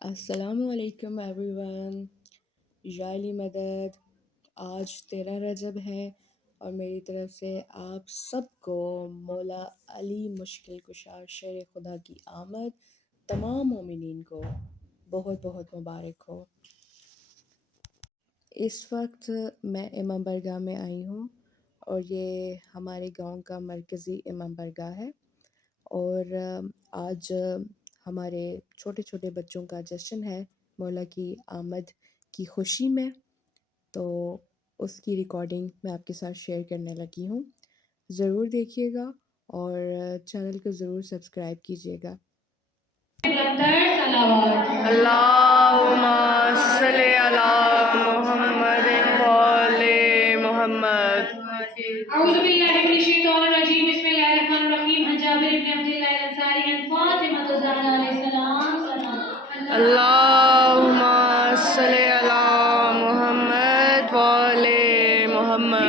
अस्सलामुअलैकुम एवरीवन। याली मदद। आज 13 रजब है और मेरी तरफ से आप सबको मौला अली मुश्किल कुशा शेर खुदा की आमद तमाम मोमिनीन को बहुत बहुत मुबारक हो। इस वक्त मैं इमाम बरगाह में आई हूँ और ये हमारे गांव का मरकज़ी इमाम बरगाह है और आज हमारे छोटे छोटे बच्चों का जश्न है मौला की आमद की खुशी में, तो उसकी रिकॉर्डिंग मैं आपके साथ शेयर करने लगी हूँ। ज़रूर देखिएगा और चैनल को ज़रूर सब्सक्राइब कीजिएगा। अल्लाहुम्मा सल्ली अला मुहम्मद व आले मुहम्मद। अऊज़ु बिल्लाहि मिनश शैतानिर रजीम। बिस्मिल्लाहिर रहमानिर रहीम। जाबिर इब्न अब्दुल्लाह अल-अंसारी अन फातिमा ज़हरा अलैहिस्सलाम। अल्लाहुम्मा सल्ली अला मुहम्मद व आले मुहम्मद।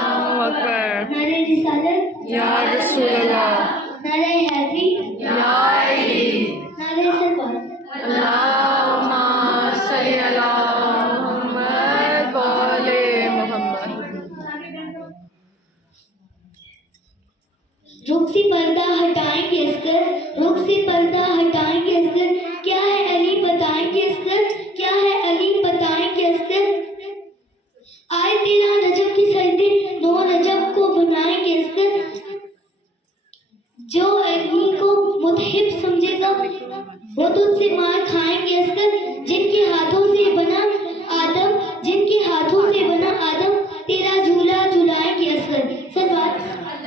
अल्लाहु अकबर नारे रिसालत या रसूल अल्लाह नारे हैदरी या अली नारे सबात अल्लाहुम्मा सल्ली अला मुहम्मद व आले मुहम्मद। रुख से पर्दा हटाएंगे असकर, रुख से पर्दा हटाएंगे असकर, क्या है अली बताएंगे असकर, क्या है अली बताएंगे असकर। आए 13 रजब की सर्दी 9 रजब को बनाएंगे असकर। जो अली को मुतहिब समझेगा वो तुझसे मार खाएंगे असकर। जिनके हाथों से बना आदम, जिनके हाथों से बना आदम तेरा झूला झुलाएंगे असकर। सबात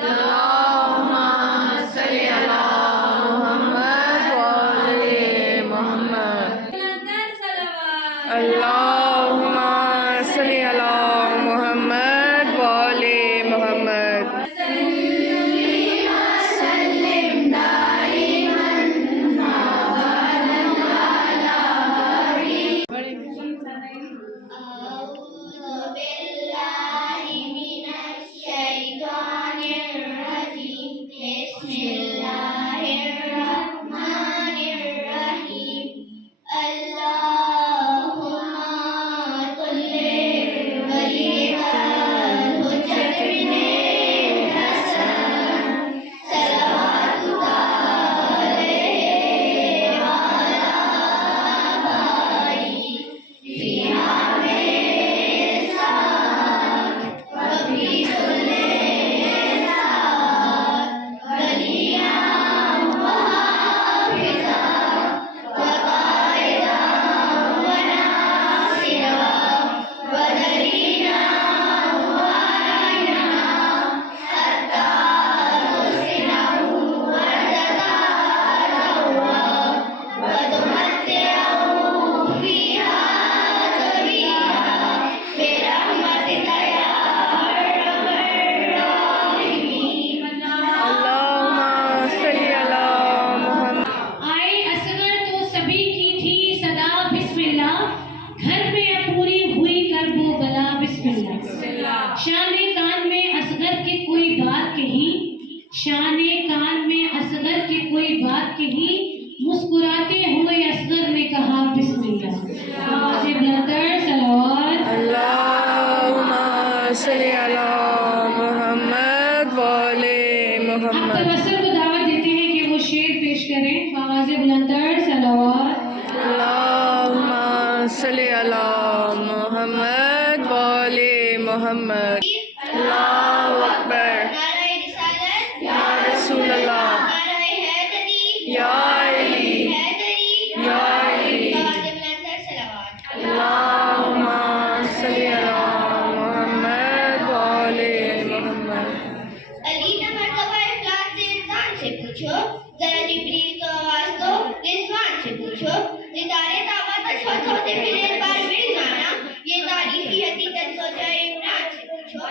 अल्लाहुम्मा सल्ली अला मुहम्मद व आले मुहम्मद। अल्लाहुम्मा सल्ली अला मुहम्मद व आले मुहम्मद। कान में असगर की कोई बात कही, मुस्कुराते हुए असगर ने कहा बिस्मिल्लाह। आवाज़ बुलंदर सलावत। अल्लाहुम्मा सल्ली अला मुहम्मद वाले अब मोहम्मद। तबस्सुर को दावत देते हैं कि वो शेर पेश करें। आवाज़ बुलंदर सलावत। अल्लाहुम्मा सल्ली अला मुहम्मद वाले मोहम्मद। अल्लाहु अकबर। नारे रिसालत या रसूल अल्लाह। नारे हैदरी या अली। हैदरी या अली। आवाज़ बुलंदर सलावत। अल्लाहुम्मा सल्ली अला मुहम्मद वाले मोहम्मद। अली ने मर्तबा इफ्लास से इंसान से पूछो, जरा जिब्रील को आवाज दो, रिजवान से पूछो, सितारे ताबत अशफाक होते फिर एक बार मिल जाना, ये तारीखी हकीकत सोचा इमरान से पूछो।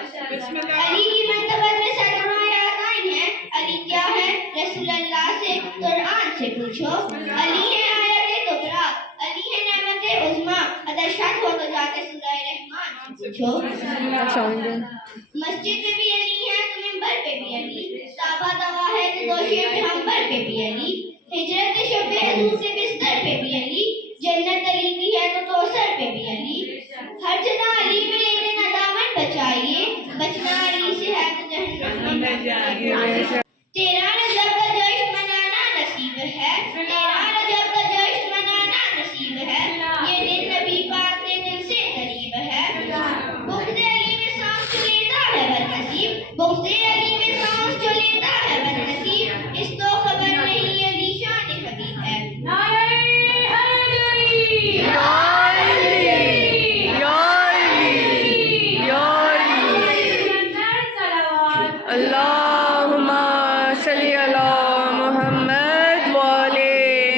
अली की मर्तबत में सैकड़ों आयत आई हैं, अली क्या है रसूलुल्लाह से कुरान से पूछो। अली है आयत कुबरा, अली है नेमत उज़्मा, अगर शक हो तो जाके सूरह रहमान से पूछो। मस्जिद में भी अली है तो मिंबर पे भी अली, साबा दवा है तो गोशे पे हंबर पे भी अली, हिजरत शबे हजूर से बिस्तर पे भी अली, जन्नत अली की है तो कौसर पे भी अली। हर जगह अली पे लेने ना दामन बचाइए, बचना अली से है तो जहन्नम में जाइए। तेरा रजब का जश्न मनाना नसीब है, तेरा रजब का जश्न मनाना नसीब है, ये दिन नबी पाक ने दिल से करीब है। बुग़्ज़ अली में सांस जो लेता है बदनसीब, बुग़्ज़ अली में सांस जो लेता है बदनसीब, इसको खबर नहीं अली शान हबीब है। नारे हैदरी या अली। या अली। या अली। अल्लाहुम्मा सल्ली अला मुहम्मद वाले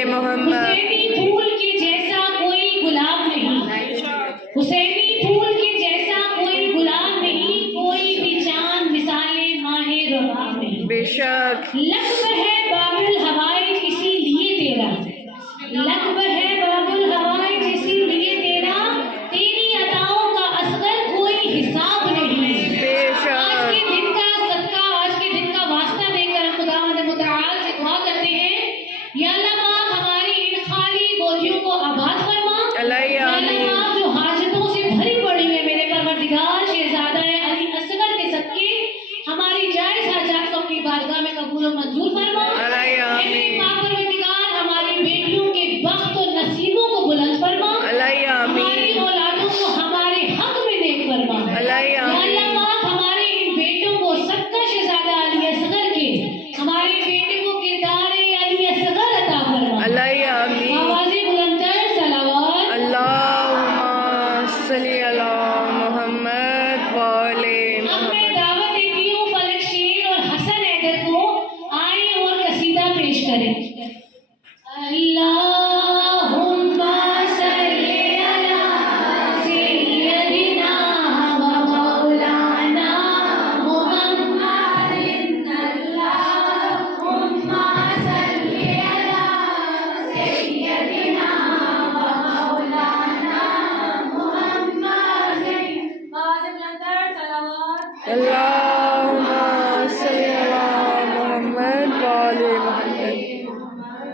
मोहम्मद। हुसैनी फूल के जैसा कोई गुलाब नहीं, हुसैनी फूल के जैसा कोई गुलाब नहीं, कोई भी चांद मिसाले माहे रुबाब नहीं। बेशक लक़्ब है बाबुल हवाइज इसीलिए तेरा, लक़्ब है बाबुल हवाइज इसीलिए तेरा, तेरी अताओं का असगर कोई हिसाब नहीं। आज के दिन का सदका, आज के दिन का वास्ता देकर खुदावंद मुतआल से दुआ करते हैं, या अल्लाह पाक हमारी इन खाली गोदियों को आबाद फरमा। या अल्लाह पाक जो हाजतों से भरी पड़ी है मेरे परवरदिगार शहजादा अली असगर के सदके हमारी जायज़ हाजात को अपनी बारगाह में कबूल और मंजूर फरमा। ऐ मेरे पाक परवरदिगार हमारी बेटियों के बख्त और नसीबों को बुलंद फरमा, हमारी औलादों को हमारे हक में नेक फरमा। या अल्लाह पाक हमारे इन बेटों को सबका शहजादा अली असगर के, हमारे बेटे को किरदार अली असगर अता फरमा। आवाज़ बुलंदर सलावत। अल्लाहुम्मा सल्ली अला मुहम्मद वाले अब मैं मोहम्मद। दावत देती हूँ फलक शेर और हसन हैदर को, आए और कसीदा पेश करें। अल्लाहुम्मा सल्ली अला सय्यदिना व मौलाना मुहम्मदिन। अल्लाहुम्मा सल्ली अला सय्यदिना व मौलाना मुहम्मदिन। आवाज़ बुलंदर सलावत। अल्लाहुम्मा सल्ली अला मुहम्मद वाले मोहम्मद।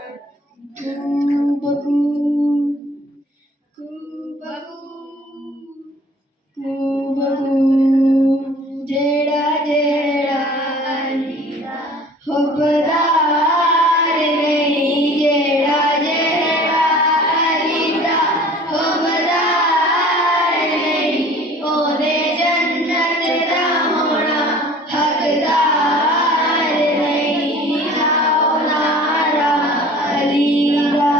जेड़ा जेड़ा अली दा हुब्बदार नहीं, जेड़ा जेड़ा अली दा हुब्बदार नहीं, ओदे जन्नत दा होना हकदार नहीं। जाओ नारा अली दा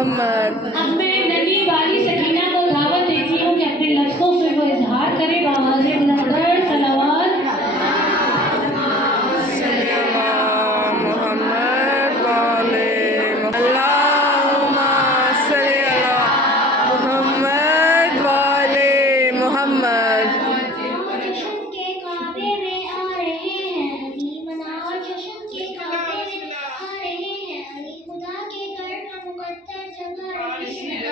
मोहम्मद। अब मैं नदी वाली सकीना को दावत देती हूँ कि अपने लफ्ज़ों से वो इजहार करे बावाज़े बुलंद सलावत। मोहम्मद वाले अल्लाहुम्मा सल्ली अला मोहम्मद वाले मोहम्मद। जश्न के काबे में आ रहे हैं अली मनाओ, जश्न के काबे में आ रहे हैं अली, खुदा के घर का मुकद्दर जगह रहे हैं।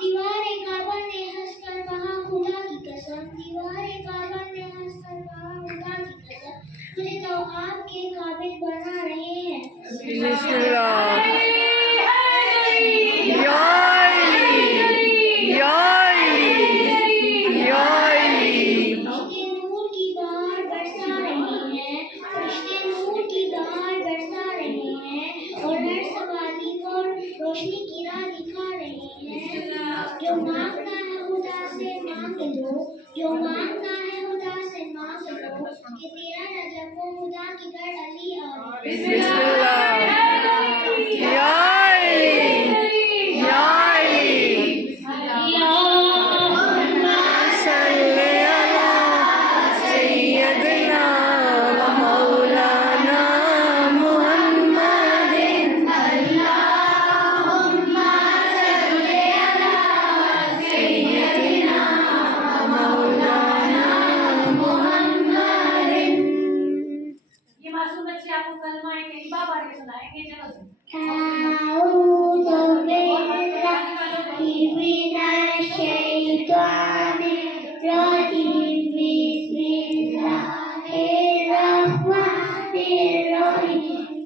दीवारे काबा ने हंसकर कहा खुदा की कसम, दीवारे काबा ने हंसकर कहा खुदा की कसम, मुझे तो आपके काबिल बना रहे हैं। बिस्मिल्लाह। या अली, या अली, या अली। रिश्ते नूर की बहार बरसा रही है, रिश्ते नूर की बहार बरसा रही है और हर सवाली को रोशनी की राह दिखा रही है। जो मांगता है खुदा से मांग लो, जो मांगता है खुदा से मांग लो, कि तेरा नजम वो खुदा की घर अली आ। बिस्मिल्लाह। या अली, या अली। सल्ले अला सय्यदना व मौलाना मुहम्मदिन। अल्लाहुम्मा सल्ले अला सय्यदना व मौलाना मुहम्मदिन। ये मासूम बच्चे आपको कलमा है करीबा पढ़ के सुनाएंगे। चलो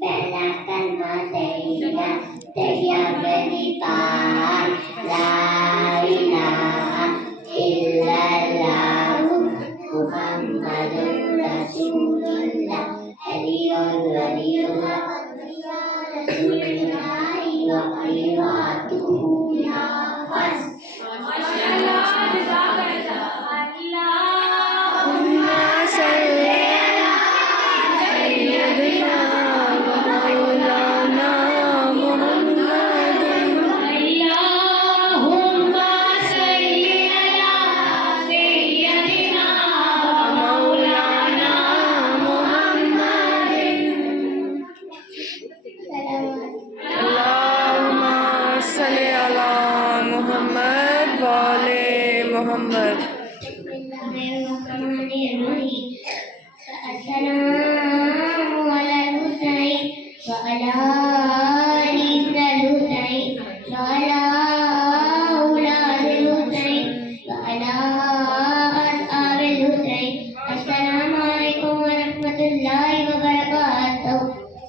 पहला कलमा तैयबा तैयबा ला इलाहा इल्लल्लाह मुहम्मदुर रसूलुल्लाह अलियुल वलियुल्लाह मोहम्मद। अस्सलामु अलैकुम हुसैन व अला आलि हुसैन व अला औलाद हुसैन व अला असहाब हुसैन। अस्सलामु अलैकुम व रहमतुल्लाहि व बरकातहू।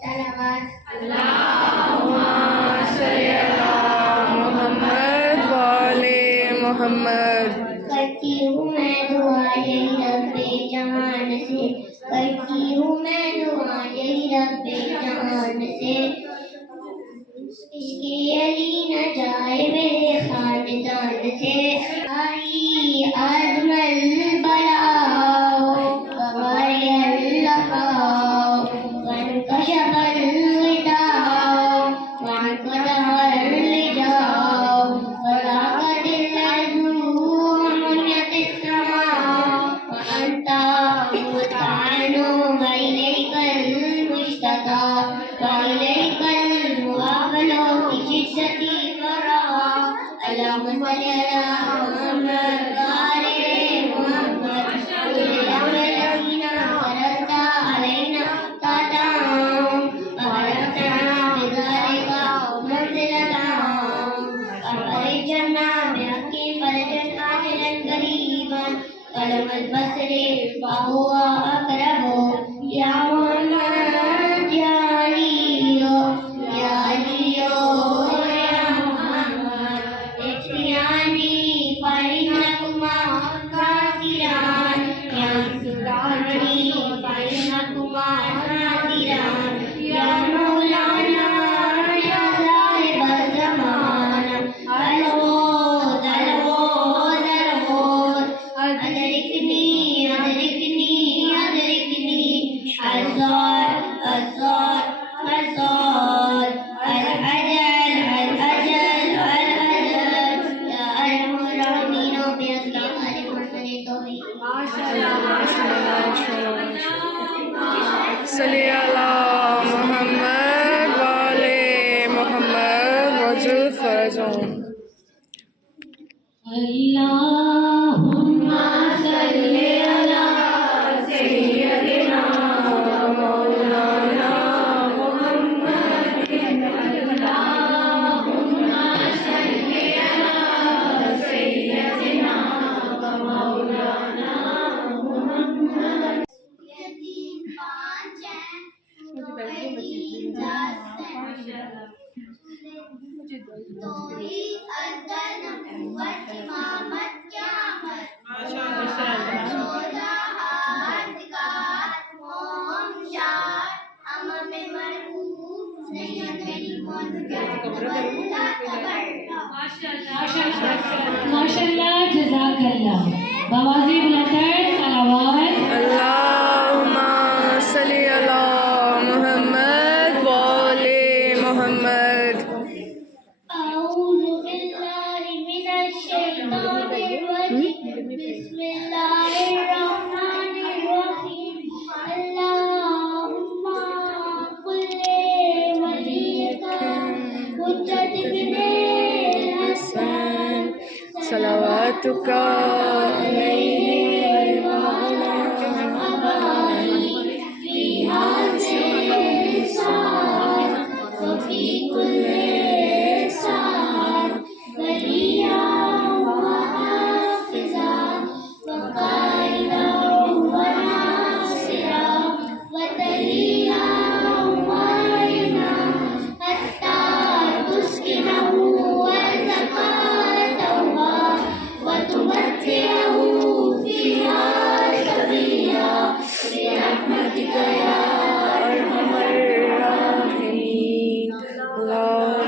सलावत। अल्लाहुम्मा सल्ली अला मोहम्मद वाले मोहम्मद। करती हूँ मैं दुआ यही रब्बे जहान से, करती हूँ मैं दुआ यही रब्बे जहान से, इसके अली न जाए मेरे खानदान से। आई आजमल बलाओ कवारे अल्लाह वन कशफल विदाओ वन कदहर ले जाओ वलाकतिल मुनियत समा व अंता मुतानो व इलैकल मुश्तका व इलैकल मुआवलो की शिद्दती फरा। अल्लाहुम्मा सल्ली अला मुहम्मद व आले मुहम्मद वल्लज़ीना फरज़ता अलैना ताताम वरफ़अना बिज़ालिका मंज़िलताम वफ़रजना बिहक़्क़ि फ़रजन आजिलन क़रीबन कलमल बसरे वहुवा अक़रबु। या मोहम्मद या अलियो या अलियो या मोहम्मद इक्फियानी फ़इन्नकुमा काफ़िरान या सुल्तानी फ़इन्नकुमा नादिरान या मौलाना या साहिबल ज़माना अलगोज़ अलगोज़ अलगोज़ अदरिकनी अदरिकनी अदरिकनी आज़म। अल्लाहुम्मा सल्ली अला सय्यदिना मौलाना मुहम्मदिन। अल्लाहुम्मा सल्ली अला सय्यदिना मौलाना मुहम्मद। यतीम पांच हैं, दो यतीम 10 हैं, तो ही अदर नबूवत इमामत क़यामत। शोजाहात ज़कात मोम शाद अमम मरूफ सैयदुल मुतक़ब्बिर माशाअल्लाह जज़ाकल्लाह। बवाज़ी बुलंदर सलावत। अल्लाहुम्मा सल्ली अला मुहम्मद व आले मुहम्मद। अऊज़ु बिल्लाहि मिनश शैतानिर रजीम। बिस्मिल्लाहिर रहमानिर रहीम। अल्लाहुम्मा कुल्ले वलियका हुज्जत बिने हसन सलावातुका अलैहि व अला अबाई फी हाज़िहि साअत व फी कुल्ली साअत वलिया व हाफ़िज़ा व क़ाइदा व नासिरा व दलिया व आइना हत्ता तुस्किनहु अर्ज़क़तहु व तुमत्तिअहु फ़ीहा सविय्या बिरहमतिका या अरहमर राहिमीन। अल्लाहुम्मा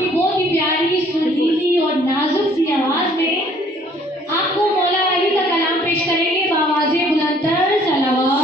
आपकी बहुत ही प्यारी सुरीली और नाजुक सी आवाज में आपको मौला अली का कलाम पेश करेंगे बावाज़े बुलंदतर सलावत।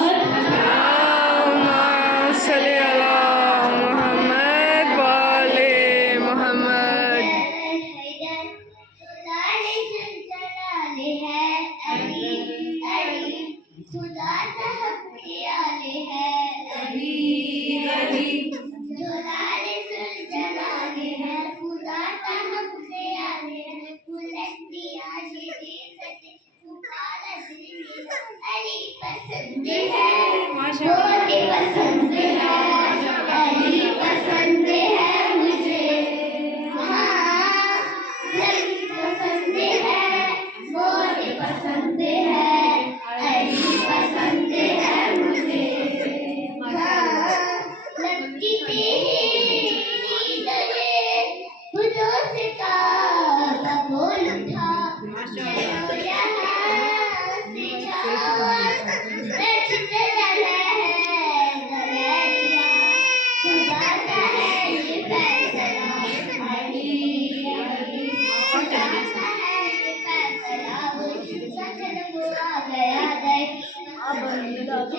आप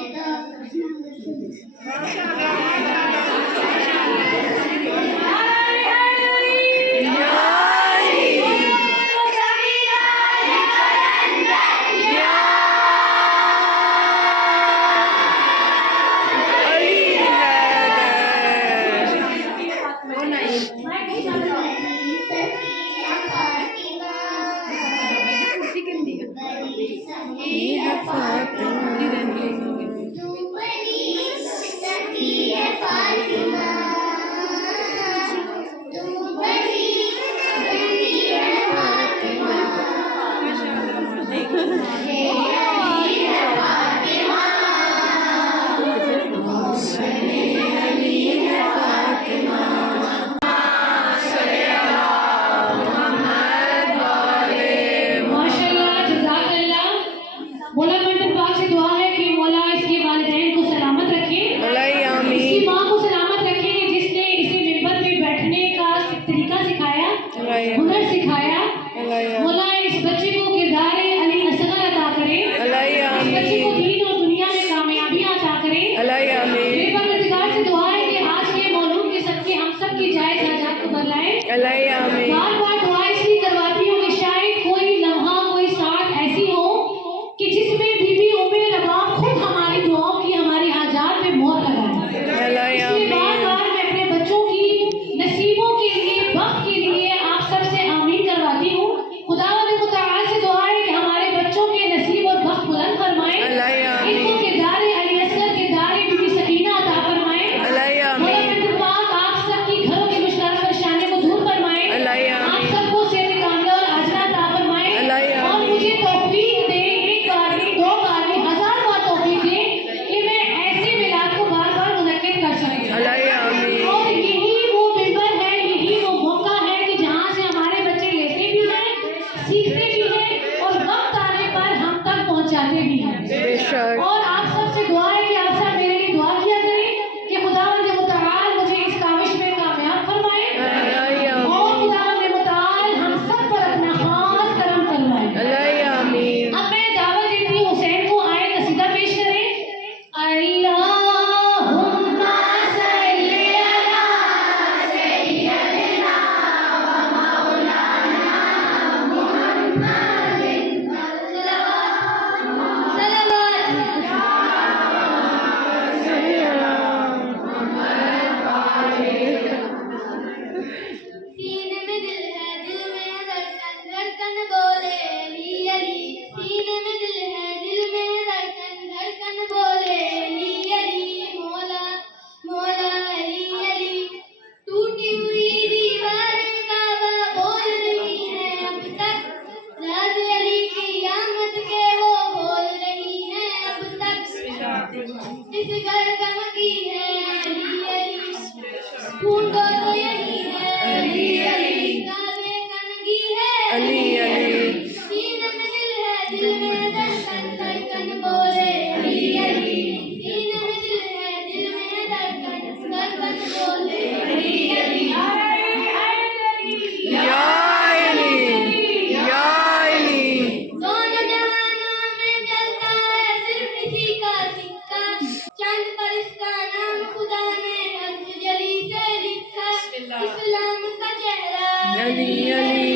अली अली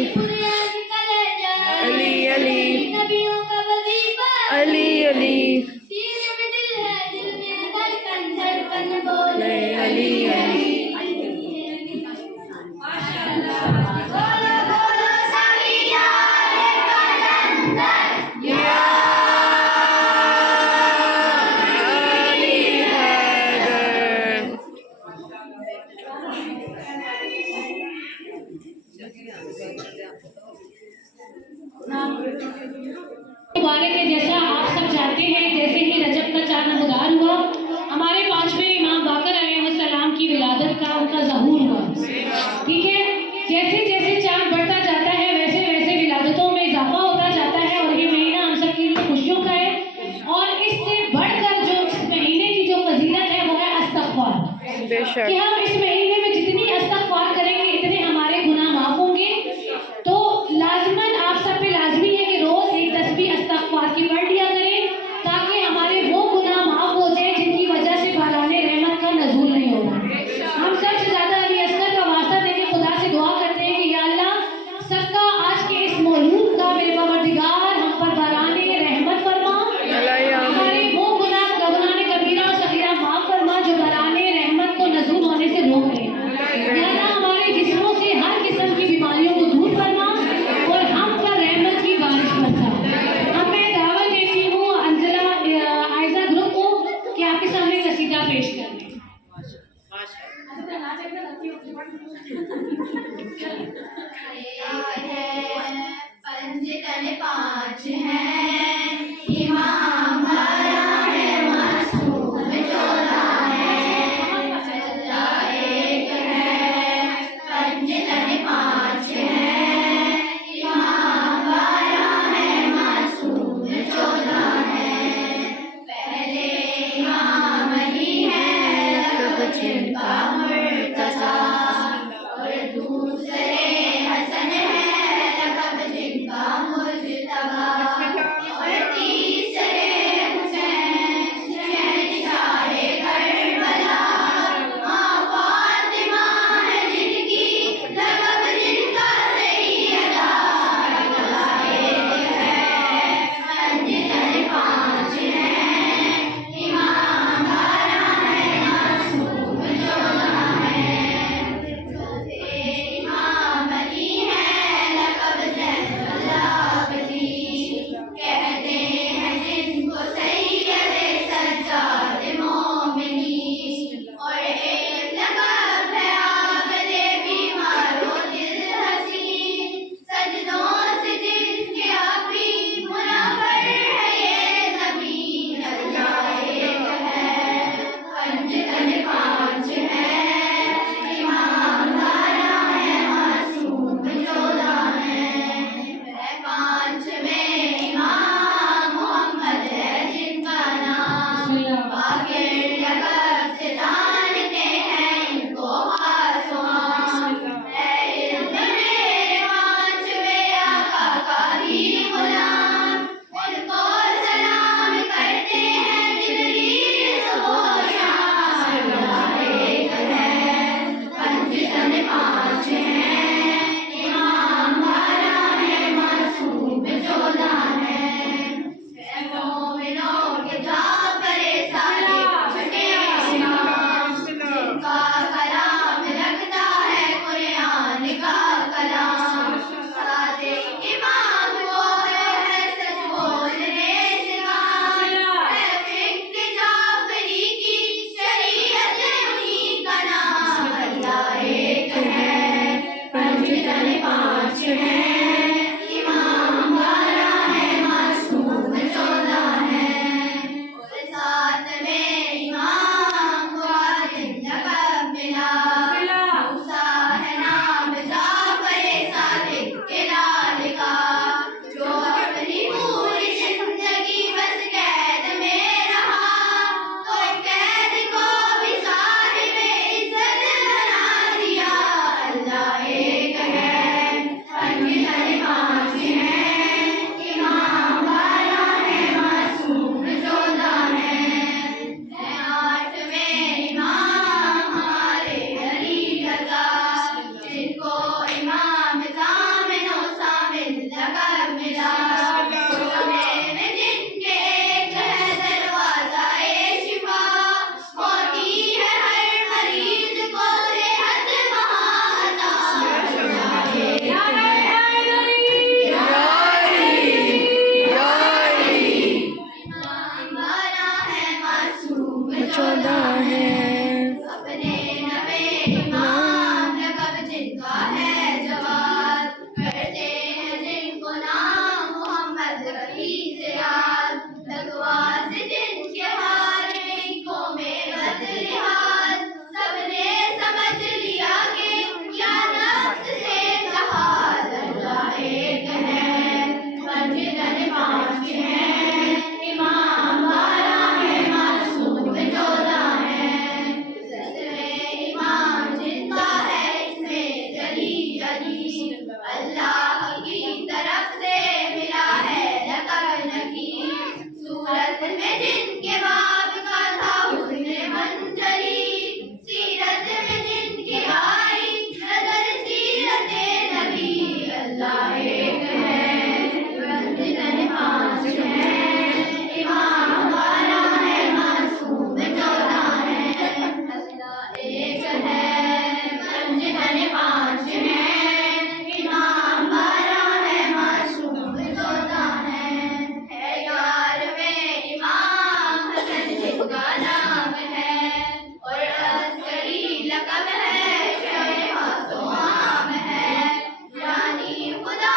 अली अली अली अली अली अली मुबारक है। जैसा आप सब जानते हैं, जैसे ही रजब का चांद नमदार हुआ, हमारे पांचवें इमाम बाकर अलैहिस्सलाम की विलादत का उनका ज़हूर हुआ। ठीक है, जैसे जैसे चांद बढ़ता जाता है वैसे वैसे विलादतों में इजाफा होता जाता है और ये महीना हम सब के लिए खुशियों का है। और इससे बढ़कर जो इस महीने की जो फजीलत है वो है इस्तग़फ़ार, कि हम इस महीने में जितनी इस्तग़फ़ार करेंगे इतने हमारे गुनाह माफ होंगे। तो लाज़िमन आप सब पे लाजमी है कि रोज एक तस्बीह इस्तग़फ़ार की पढ़ लिया करें, ताकि हमारे वो गुनाह माफ हो जाए जिनकी वजह से बाराने रहमत का नज़ूल नहीं होगा। हम सबसे ज्यादा अली असगर का वास्ता देके खुदा से दुआ करते हैं कि या अल्लाह सबका आज के इस मौलूद का मेरे परवरदिगार हम पर बाराने रहमत फरमा, हमारे वो गुनाह कबीरा और सगीरा माफ फरमा जो बाराने रहमत को नज़ूल होने से रोक रहे हैं। या अल्लाह हमारे जिस्मों से हर किस्म की बीमारियों को दूर फरमा और हम पर रहमत की बारिश बरसा। अब मैं दावत देती हूँ अंजला आयजा ग्रुप को कि आपके सामने कसीदा पेश करें। पंजतन पाँच हैं, इमाम बारह है, मासूम 14 है, अल्लाह एक है। पंजतन पाँच हैं, इमाम बारह है, मासूम 14 है। पहले इमाम अली है, लब जिनका मुर्तज़ा, और दूसरे हसन है, लक़ब जिनका मुज्तबा, और मजीद अल्लाह की तरफ से मिला है लक़ब नकीर सूरत में जिनके बाप का था हुस्न मंजरी सीरत में जिनकी आई नजर सीरत नबी अल्लाह एक है बंदे पांच हैं इमाम हमारा है मासूम 14 है अल्लाह एक है बंदे पांच हैं इमाम हमारा है मासूम 14 है यार में इमाम हसन जिसका नाम है और अस्करी लक़ब है शहे आम है यानी खुदा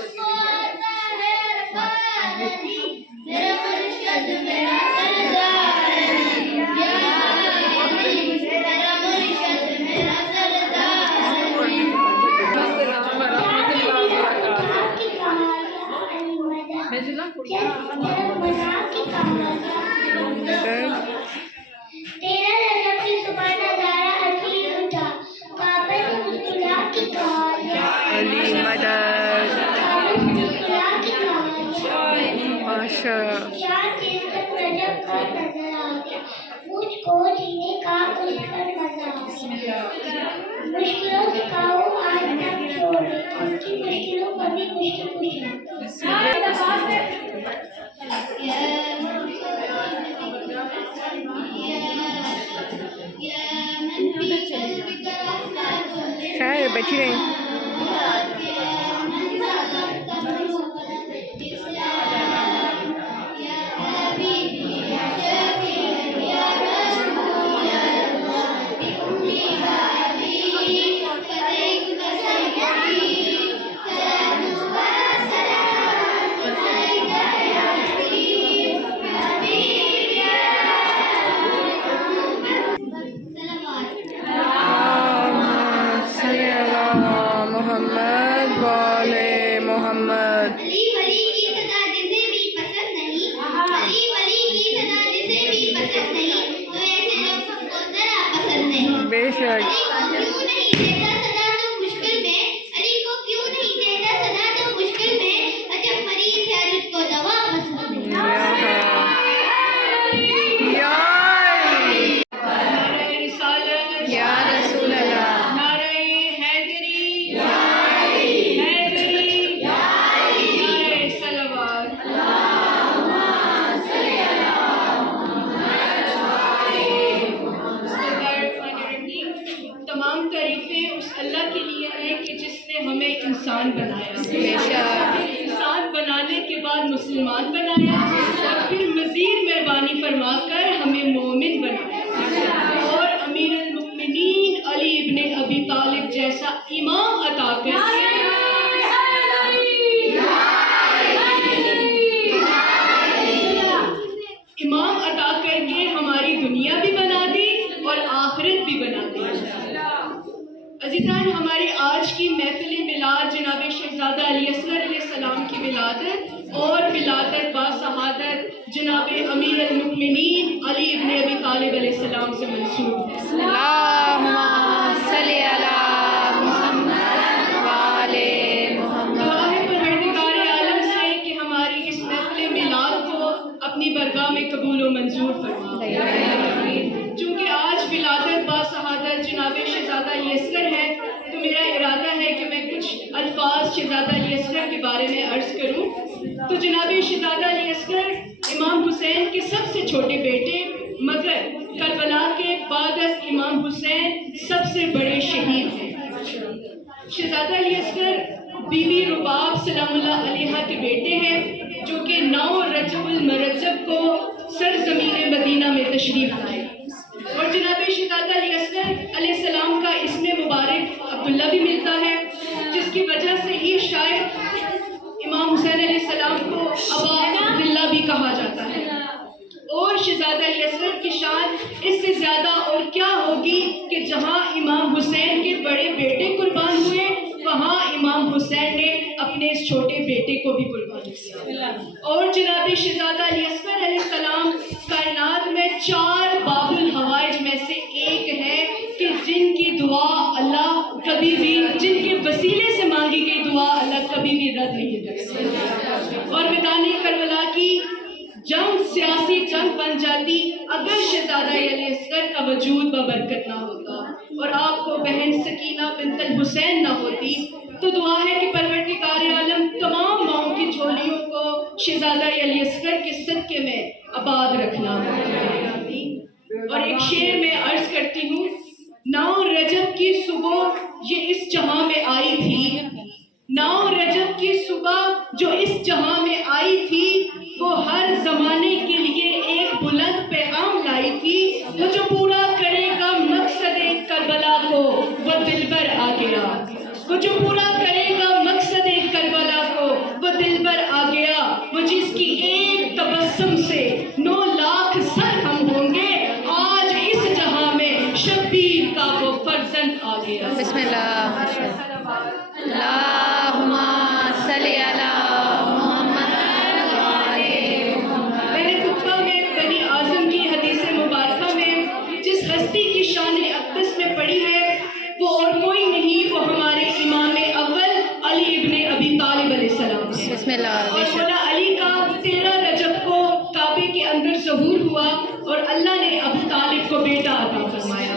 उसको आता है अरफात अली, मेरा मुर्शिद मेरा सरदार अली, या अली मेरा मुर्शिद मेरा सरदार अली। तेरा रजब की सुबह नजारा अजीब था, काबे ने मुस्कुरा के कहा या अली मदद काबे ने मुस्कुरा के कहा या माशा शान देखकर रजब पर नजर आ गया, मुझको जीने का उस पर मजा आ गया। मुश्किलों से कहो आज तक छोड़े, उनकी मुश्किलों पर भी मुश्किल कुछ खैर बैठी रही मोहम्मद वाले मोहम्मद। अली वली की सदा जिसे भी पसंद नहीं, अली वली की सदा जिसे भी पसंद नहीं, तो ऐसे लोग सबको जरा पसंद नहीं। बेशक अली को क्यों नहीं देता सदा तो मुश्किल में, अली को क्यों नहीं देता सदा तो मुश्किल में, अजब मरीज है तुझको दवा पसंद नहीं। या रसूल अल्लाह नारे हैदरी, हैदरी, नारे सलावत। तमाम तारीफें उस अल्लाह के लिए हैं कि जिसने हमें इंसान बनाया, इंसान बनाने के बाद मुसलमान बनाया और फिर मजीद मेहरबानी फरमाकर हमें मोमिन बनाया और अमीरुल मुमिनीन अली इब्ने अबी तालिब जैसा इमाम अता करके इमाम अता करके हमारी दुनिया भी बना दी और आखिरत भी बना दी। अज़ीज़ान, हमारी आज की महफिल मिलाद जनाब शहजादा अली असगर अलैहिस्सलाम की विलादत और विलादत बासहादत जनाब अमीर अल-मुमिनीन अली इब्ने अबी तालिब अलैहिस्सलाम से मंसूब है। अल्लाहुम्मा सल्ली अला मुहम्मद वाले मोहम्मद। दुआ है परवरदिगार आलम से कि हमारी इस महफिल मिलाद को अपनी बरगाह में कबूल व मंजूर फरमाए। चूँकि आज विलादत बासहादत जनाब शहजादा अली असगर है, तो मेरा इरादा है कि मैं कुछ अल्फाज शहजादा अली असगर के बारे में अर्ज करूँ। तो जनाब शहजादा अली असगर इमाम हुसैन के सबसे छोटे बेटे, मगर करबला के बाद इमाम हुसैन सबसे बड़े शहीद हैं। शहजादा अली असगर बीबी रुबाब सलामुल्लाह अलैहा के बेटे हैं, जो कि 9 रजबुल मरजब को सरजमीन मदीना में तशरीफ लाए। और जनाब शहजादा अली असगर अलैहिस्सलाम का इसमें मुबारक अब्दुल्ला भी मिलता है, जिसकी वजह से ही शायद इमाम हुसैन अलैहिस्सलाम को अबा अब्दुल्ला भी कहा जाता है। और शहजादा अली असगर की शान इससे ज़्यादा और क्या होगी कि जहाँ इमाम हुसैन के बड़े बेटे कुर्बान हुए, वहाँ इमाम हुसैन ने अपने इस छोटे बेटे को भी कुर्बान किया। और जनाब शहजादा अली असगर अलैहिस्सलाम कायनात में 4 बाबुल हवाइज में से एक है कि जिनकी दुआ अल्लाह कभी भी, जिनके वसीले से मांगी गई दुआ अल्लाह कभी भी रद्द नहीं करता। और मैदान करबला की जंग सियासी जंग बन जाती अगर शहजादा अली असगर का वजूद बबरकत ना होता और आपको बहन सकीना बिनतल हुसैन ना होती। तो दुआ है कि परवरदिगार आलम तमाम माओं की झोलियों को शहजादा अली असगर के सदके में आबाद रखना। और एक शेर में अर्ज करती हूँ, 9 रजब की सुबह ये इस जहां में आई थी, 9 रजब की सुबह जो इस जहां में आई थी, वो हर जमाने के लिए एक बुलंद पैगाम लाई थी। वो जो पूरा करेगा मकसद करबला को वो दिलबर आ गया, वो जो पूरा करेगा मकसद करबला को बिस्मिल्लाह अल्लाहुम्मा सल्ली अला मुहम्मद व आले मुहम्मद। मैंने खुतबा में बनी आज़म की हदीस मुबारका में जिस हस्ती की शान अक़दस में पढ़ी है वो और कोई नहीं, वो हमारे इमाम अव्वल अली इब्ने अबी तालिब अलैहिस्सलाम है। बिस्मिल्लाह। और मौला अली का 13 रजब को काबे के अंदर ज़हूर हुआ और अल्लाह ने अबू तालिब को बेटा अता फरमाया।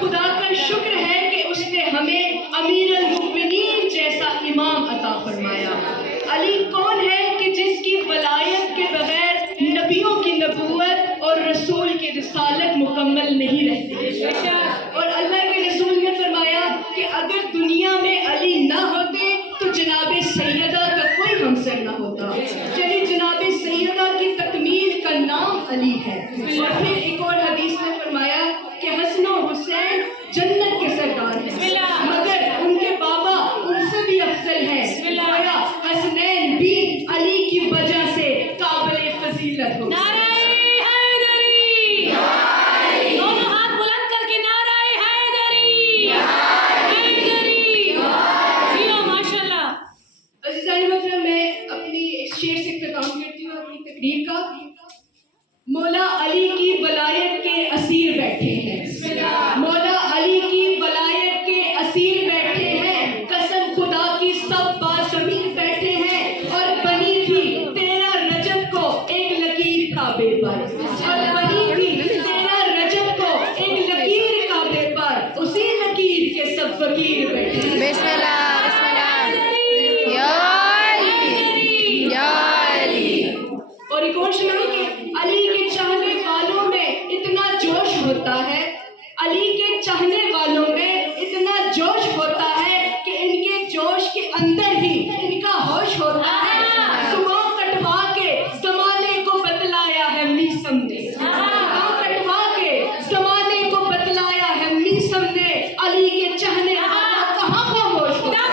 खुदा का शुक्र है कि उसने हमें अमीरुल मोमिनीन जैसा इमाम अता फरमाया। अली कौन है कि जिसकी वलायत के बगैर नबियों की नबूवत और रसूल की रिसालत मुकम्मल नहीं रहती। और अल्लाह के रसूल ने फरमाया कि अगर दुनिया में अली ना होते तो जनाबे सैयदा का कोई हमसर ना होता। चलिए, जनाबे सैयदा की तकमील का नाम अली है। और फिर एक और हदीस में फरमाया कि हसन और हुसैन जन्नत के सरदार हैं, मगर उनके बाबा उनसे भी अफजल हैं। गोया हसनैन भी अली की वजह से काबिल फजीलत हो। मैं अपनी एक शेर से इख्तिताम करती हूँ अपनी तकरीर का। मौला अली की वलायत के असीर बैठे हैं, मौला अली की वलायत के असीर बैठे हैं, कसम खुदा की सब बाज़मीर बैठे हैं। और बनी थी 13 रजब को एक लकीर काबे पर, और बनी थी 13 रजब को एक लकीर काबे पर, उसी लकीर के सब फकीर बैठे हैं। बिस्मिल्लाह या अली। और एक और सुनाऊं कि अली के चाहने वालों में इतना जोश होता है, अली के चाहने वालों में इतना जोश होता है कि इनके जोश के अंदर ही इनका होश होता है। सुबह कटवा के जमाने को बतलाया है मीसम ने, सुबह कटवा के जमाने को बतलाया है मीसम ने। अली के चाहने वाला कहाँ खामोश होता है।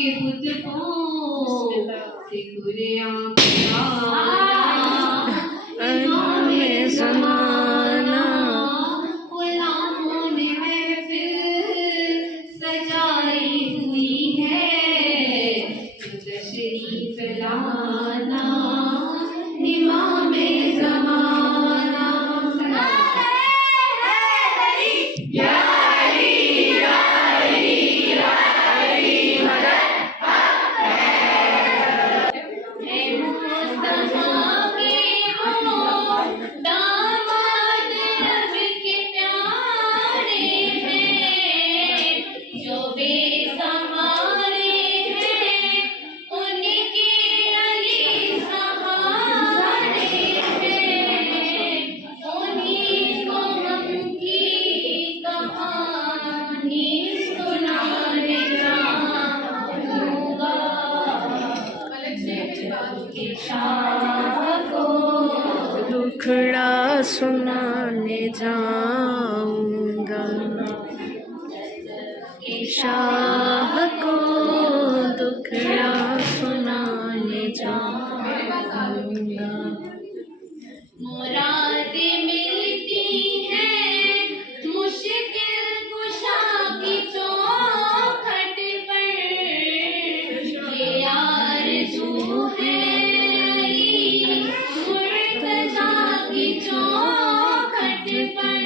के खुतबों से इमाम ज़माना गुलामों ने महफिल सजाई हुई है तो तशरीफ लाना इमाम ज़माना या अली या अली या अली मदद है मुस्तफा के वो दामाद रब के प्यारे हैं जो बेसहारे हैं उनके अली सहारे हैं उन्हीं को हम की कहानी सुनाने जाऊंगा शाह को दुखड़ा सुनाने जाऊंगा शाह को दुखड़ा सुनाने जाऊंगा मुरादें मिलती हैं मुश्किल कुशा की चौखट पर ये आरज़ू है मुर्तज़ा की चौखट पर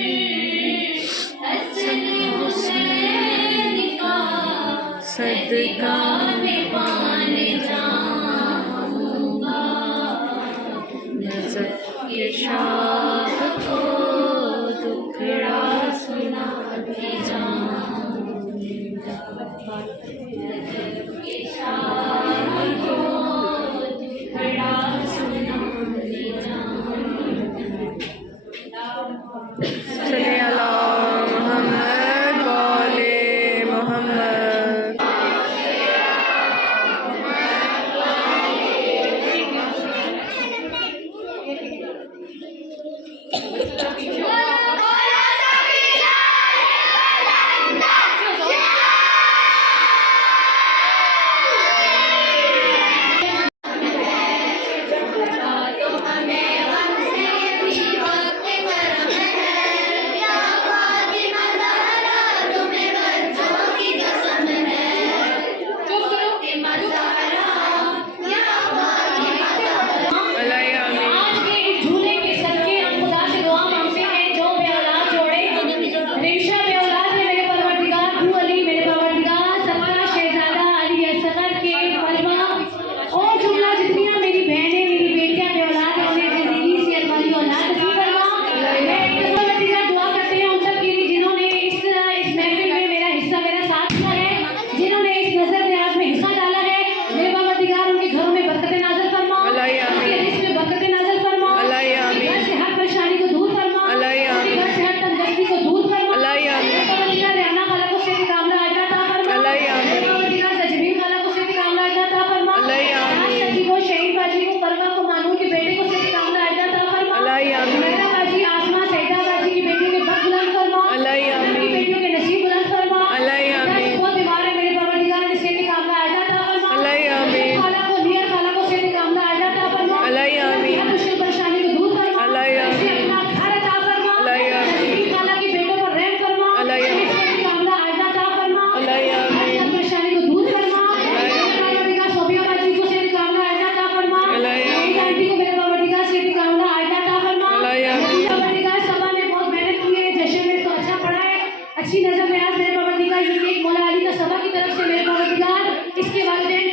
हसन हुसैन का सदका मैं पाने जाऊंगा नज़फ़ के शाह को दुखड़ा सुनाने जाऊंगा शाह को दुखड़ा सुनाने सल्ले अला मोहम्मद वाले मोहम्मद अच्छी नजर में आज मेरे परवरदिगार ये एक मौला अली का सबा की तरफ से मेरे परवरदिगार इसके वालिदैन